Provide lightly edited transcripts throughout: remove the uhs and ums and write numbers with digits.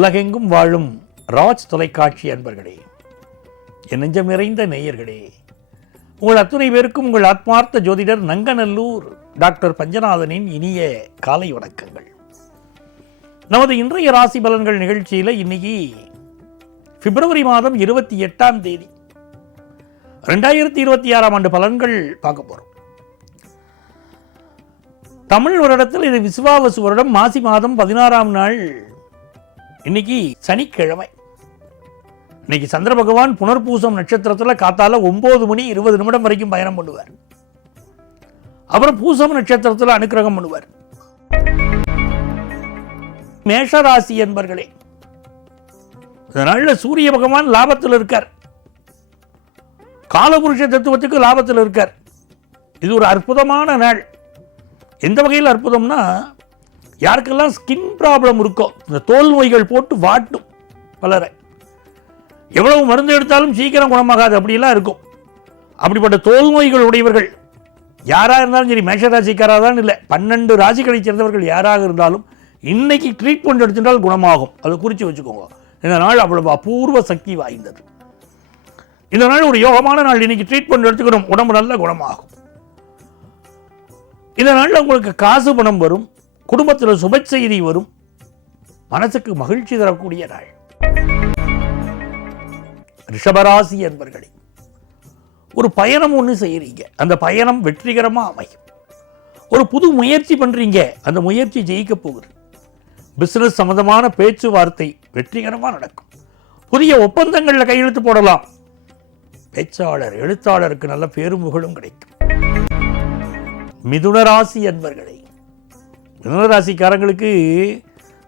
உலகெங்கும் வாழும் ராஜ் தொலைக்காட்சி அன்பர்களே, என் நெஞ்சம் நிறைந்த நேயர்களே, உங்கள் அத்துணை பேருக்கும் உங்கள் ஆத்மார்த்த ஜோதிடர் நங்கநல்லூர் டாக்டர் பஞ்சநாதனின் இனிய காலை வணக்கங்கள். நமது இன்றைய ராசி பலன்கள் நிகழ்ச்சியில் இன்னைக்கு பிப்ரவரி மாதம் 28ஆம் தேதி 2026ஆம் ஆண்டு பலன்கள் பார்க்க போறோம். தமிழ் வருடத்தில் இது விசுவாவசு வருடம், மாசி மாதம் 16ஆம் நாள். இன்னைக்கு சனிக்கிழமை. இன்னைக்கு சந்திர பகவான் புனர்பூசம் நட்சத்திரத்தில் காத்தால 9:20 வரைக்கும் பயணம் பண்ணுவார். அப்புறம் பூசம் நட்சத்திரத்தில் அனுக்கிரகம் பண்ணுவார். மேஷராசி என்பர்களே, இதனால சூரிய பகவான் லாபத்தில் இருக்கார். காலபுருஷ தத்துவத்துக்கு லாபத்தில் இருக்கார். இது ஒரு அற்புதமான நாள். எந்த வகையில் அற்புதம்னா, யாருக்கெல்லாம் ஸ்கின் ப்ராப்ளம் இருக்கோ, இந்த தோல் நோய்கள் போட்டு வாட்டும் பலரை, எவ்வளவு மருந்து எடுத்தாலும் சீக்கிரம் குணமாகாது, அப்படிலாம் இருக்கும். அப்படிப்பட்ட தோல் நோய்கள் உடையவர்கள் யாராக இருந்தாலும் சரி, மேஷராசிக்காராக தான் இல்லை, 12 ராசிகளை சேர்ந்தவர்கள் யாராக இருந்தாலும் இன்னைக்கு ட்ரீட்மெண்ட் எடுத்துட்டால் குணமாகும். அதை குறித்து வச்சுக்கோங்க. இந்த நாள் அவ்வளவு அபூர்வ சக்தி வாய்ந்தது. இந்த நாள் ஒரு யோகமான நாள். இன்னைக்கு ட்ரீட்மெண்ட் எடுத்துக்கணும், உடம்பு நல்ல குணமாகும். இந்த நாளில் உங்களுக்கு காசு பணம் வரும், குடும்பத்தில் சுப செய்தி வரும், மனசுக்கு மகிழ்ச்சி தரக்கூடிய நாள். ரிஷபராசி என்பர்களே, ஒரு பயணம் ஒன்று செய்யறீங்க, அந்த பயணம் வெற்றிகரமா அமையும். ஒரு புது முயற்சி பண்றீங்க, அந்த முயற்சி ஜெயிக்க போகுது. பிசினஸ் சம்பந்தமான பேச்சுவார்த்தை வெற்றிகரமா நடக்கும். புதிய ஒப்பந்தங்கள்ல கையெழுத்து போடலாம். பேச்சாளர் எழுத்தாளருக்கு நல்ல பேரும் புகழும் கிடைக்கும். மிதுனராசி என்பர்களே, மிதுனராசிக்காரங்களுக்கு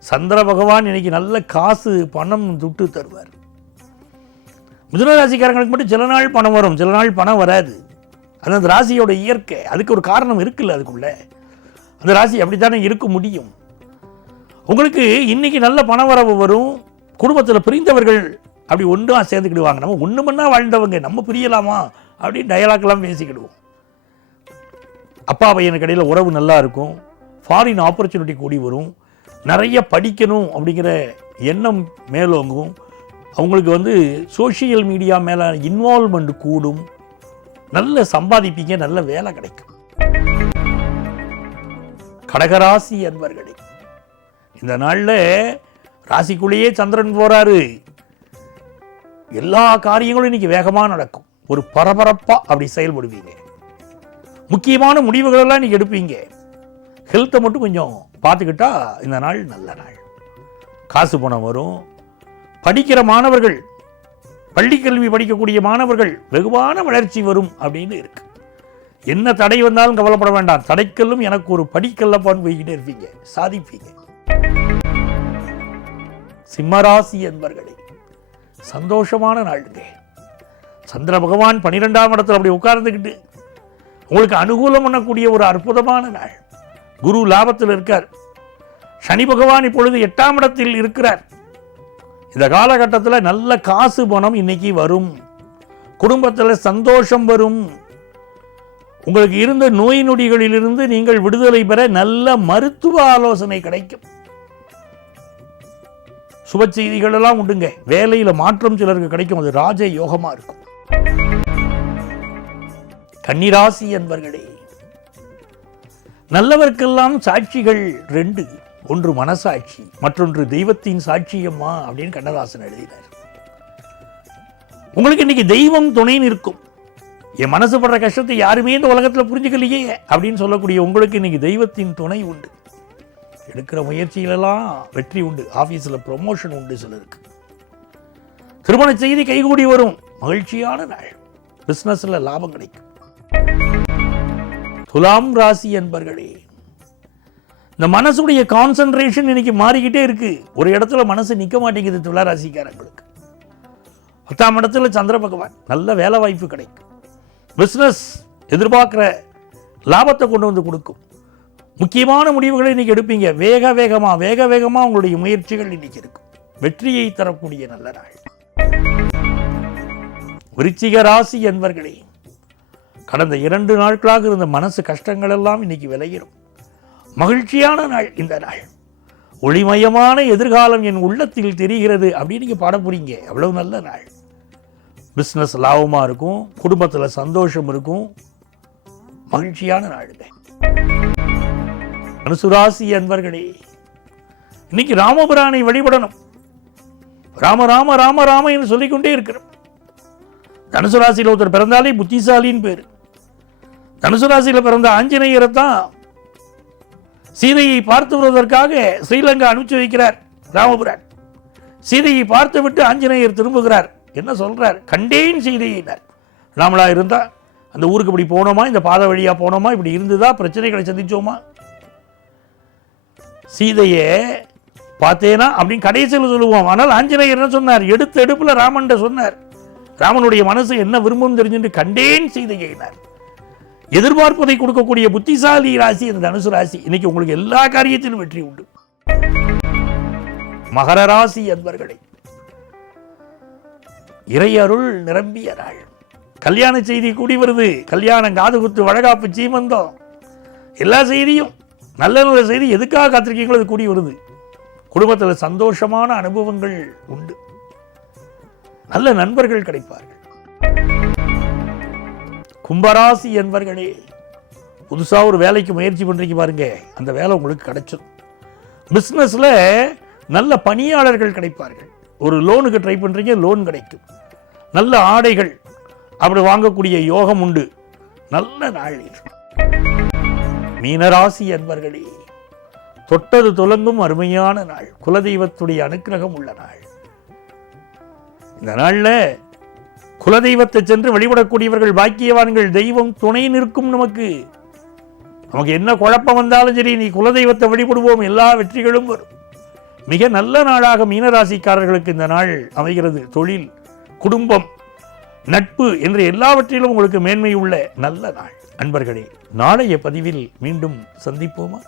சந்திர பகவான் இன்னைக்கு நல்ல காசு பணம் துட்டு தருவார். மிதுனராசிக்காரங்களுக்கு மட்டும் சில நாள் பணம் வரும், சில நாள் பணம் வராது. அது அந்த ராசியோட இயற்கை. அதுக்கு ஒரு காரணம் இருக்குல்ல, அதுக்குள்ள அந்த ராசி அப்படித்தானே இருக்க முடியும். உங்களுக்கு இன்னைக்கு நல்ல பண வரவு வரும். குடும்பத்தில் பிரிந்தவர்கள் அப்படி ஒன்றா சேர்ந்துக்கிடுவாங்க. நம்ம ஒன்று மண்ணா வாழ்ந்தவங்க, நம்ம பிரியலாமா அப்படின்னு டயலாக்லாம் பேசிக்கிடுவோம். அப்பா பையனுக்கு இடையில் உறவு நல்லா இருக்கும். ஃபாரின் ஆப்பர்ச்சுனிட்டி கூடி வரும். நிறைய படிக்கணும் அப்படிங்கிற எண்ணம் மேலோங்கும். அவங்களுக்கு சோஷியல் மீடியா மேலே இன்வால்வ்மெண்ட் கூடும். நல்ல சம்பாதிப்பீங்க, நல்ல வேலை கிடைக்கும். கடகராசி என்பர்களே, இந்த நாளில் ராசிக்குள்ளேயே சந்திரன் போறாரு. எல்லா காரியங்களும் இன்னைக்கு வேகமாக நடக்கும். ஒரு பரபரப்பா அப்படி செயல்படுவீங்க. முக்கியமான முடிவுகளெல்லாம் இன்னைக்கு எடுப்பீங்க. ஹெல்த்தை மட்டும் கொஞ்சம் பார்த்துக்கிட்டா இந்த நாள் நல்ல நாள். காசு பணம் வரும். படிக்கிற மாணவர்கள், பள்ளிக்கல்வி படிக்கக்கூடிய மாணவர்கள் வெகுவான வளர்ச்சி வரும் அப்படின்னு இருக்கு. என்ன தடை வந்தாலும் கவலைப்பட வேண்டாம். தடைக்கல்லும் எனக்கு ஒரு படிக்கல்லப்பான்னு போய்கிட்டே இருப்பீங்க, சாதிப்பீங்க. சிம்மராசி என்பர்களே, சந்தோஷமான நாளுங்க. சந்திர பகவான் 12ஆம் இடத்துல அப்படி உட்கார்ந்துக்கிட்டு உங்களுக்கு அனுகூலம் பண்ணக்கூடிய ஒரு அற்புதமான நாள். குரு லாபத்தில் இருக்கார். சனி பகவான் இப்பொழுது 8ஆம் இடத்தில் இருக்கிறார். இந்த காலகட்டத்தில் நல்ல காசு பணம் இன்னைக்கு வரும். குடும்பத்தில் சந்தோஷம் வரும். உங்களுக்கு இருந்த நோய் நொடிகளிலிருந்து நீங்கள் விடுதலை பெற நல்ல மருத்துவ ஆலோசனை கிடைக்கும். சுப செய்திகள் எல்லாம் உண்டுங்க. வேலையில மாற்றம் சிலருக்கு கிடைக்கும். அது ராஜ யோகமா இருக்கும். கன்னிராசி என்பர்களே, நல்லவர்க்கெல்லாம் சாட்சிகள் 2. ஒன்று மனசாட்சி, மற்றொன்று தெய்வத்தின் சாட்சியம்மா அப்படின்னு கண்ணதாசன் எழுதினார். உங்களுக்கு இன்னைக்கு தெய்வம் துணை நிற்கும். என் மனசு படுற கஷ்டத்தை யாருமே இந்த உலகத்தில் புரிஞ்சுக்கலையே அப்படின்னு சொல்லக்கூடிய உங்களுக்கு இன்னைக்கு தெய்வத்தின் துணை உண்டு. எடுக்கிற முயற்சிகளெல்லாம் வெற்றி உண்டு. ஆபீஸில் ப்ரொமோஷன் உண்டு சிலருக்கு. திருமண செய்தி கைகூடி வரும். மகிழ்ச்சியான நாள். பிசினஸ்ல லாபம் கிடைக்கும். துலாம் ராசி என்பர்களே, இந்த மனசுடைய கான்சென்ட்ரேஷன் இன்னைக்கு மாறிக்கிட்டே இருக்கு. ஒரு இடத்துல மனசு நிற்க மாட்டேங்குது துலா ராசிக்காரங்களுக்கு. 10ஆம் இடத்துல சந்திர பகவான், நல்ல வேலை வாய்ப்பு கிடைக்கும். பிசினஸ் எதிர்பார்க்கிற லாபத்தை கொண்டு வந்து கொடுக்கும். முக்கியமான முடிவுகளை இன்னைக்கு எடுப்பீங்க. வேக வேகமா உங்களுடைய முயற்சிகள் இன்னைக்கு இருக்கும். வெற்றியை தரக்கூடிய நல்ல நாள். விருச்சிக ராசி என்பர்களே, கடந்த 2 நாட்களாக இருந்த மனசு கஷ்டங்கள் எல்லாம் இன்னைக்கு விளையிடும். மகிழ்ச்சியான நாள் இந்த நாள். ஒளிமயமான எதிர்காலம் என் உள்ளத்தில் தெரிகிறது அப்படின்னு நீங்கள் பாட போறீங்க. அவ்வளவு நல்ல நாள். பிஸ்னஸ் லாபமாக இருக்கும், குடும்பத்தில் சந்தோஷம் இருக்கும், மகிழ்ச்சியான நாளுங்க. தனுசு ராசி அன்பர்களே, இன்னைக்கு ராமபிரானை வழிபடணும். ராம ராம ராம ராம என்று சொல்லிக்கொண்டே இருக்கிறோம். தனுசு ராசியில் ஒருத்தர் பிறந்தாலே புத்திசாலின்னு பேர். தனுசு ராசியில் பிறந்த ஆஞ்சநேயரை தான் சீதையை பார்த்து வருவதற்காக ஸ்ரீலங்கா அனுப்பிச்சு வைக்கிறார் ராமபிரான். சீதையை பார்த்து விட்டு ஆஞ்சநேயர் திரும்புகிறார். என்ன சொல்றார்? கண்டேன் சீதையினர். நாமளா இருந்தா அந்த ஊருக்கு இப்படி போனோமா, இந்த பாதை வழியா போனோமா, இப்படி இருந்துதா, பிரச்சனைகளை சந்திச்சோமா, சீதையை பார்த்தேனா அப்படின்னு கடைசியில் சொல்லுவோம். ஆனால் ஆஞ்சநேயர் என்ன சொன்னார்? எடுத்த எடுப்புல ராமன் சொன்னார். ராமனுடைய மனசு என்ன விரும்பும் தெரிஞ்சுட்டு கண்டேன் சீதையினர். எதிர்பார்ப்பதை கொடுக்கக்கூடிய புத்திசாலி ராசி இந்த தனுசு ராசி. இன்னைக்கு உங்களுக்கு எல்லா காரியத்திலும் வெற்றி உண்டு. மகர ராசி அன்பர்களே, இறையருள் நிரம்பிய நாள். கல்யாண செய்தி கூடி வருது. கல்யாணம், காது குத்து, வழகாப்பு, சீமந்தம், எல்லா செய்தியும் நல்ல நல்ல செய்தி எதுக்காக காத்திருக்கீங்களோ அது கூடி வருது. குடும்பத்தில் சந்தோஷமான அனுபவங்கள் உண்டு. நல்ல நண்பர்கள் கிடைப்பார்கள். கும்பராசி என்பர்களே, புதுசாக ஒரு வேலைக்கு முயற்சி பண்ணுறீங்க பாருங்க, அந்த வேலை உங்களுக்கு கிடைச்சது. பிஸ்னஸில் நல்ல பணியாளர்கள் கிடைப்பார்கள். ஒரு லோனுக்கு ட்ரை பண்ணுறீங்க, லோன் கிடைக்கும். நல்ல ஆடைகள் அப்படி வாங்கக்கூடிய யோகம் உண்டு. நல்ல நாள். மீனராசி என்பர்களே, தொட்டது துலங்கும் அருமையான நாள். குலதெய்வத்துடைய அனுக்கிரகம் உள்ள நாள். இந்த நாளில் குலதெய்வத்தை சென்று வழிபடக்கூடியவர்கள் பாக்கியவான்கள். தெய்வம் துணை நிற்கும். நமக்கு என்ன குழப்பம் வந்தாலும் சரி, நீ குலதெய்வத்தை வழிபடுவோம், எல்லா வெற்றிகளும் வரும். மிக நல்ல நாளாக மீனராசிக்காரர்களுக்கு இந்த நாள் அமைகிறது. தொழில், குடும்பம், நட்பு என்ற எல்லாவற்றிலும் உங்களுக்கு மேன்மை உள்ள நல்ல நாள். அன்பர்களே, நாளைய பதிவில் மீண்டும் சந்திப்போமா?